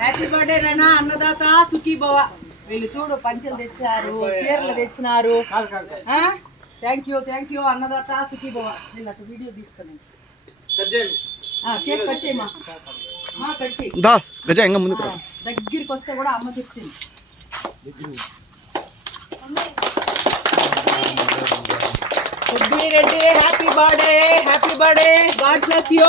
Happy birthday Raina అన్నదాత సుఖీ భవ. వీళ్ళు చూడు పంచెలు తెచ్చారు, చీరలు తెచ్చినారు. థ్యాంక్ యూ అన్నదాత సుఖీ భవ. వీళ్ళు అటు వీడియో తీసుకుని కేక్ కట్ చేయమా, కట్ చేయి. దగ్గరికి వస్తే కూడా అమ్మ చెప్తుంది. Reddy happy birthday God bless you.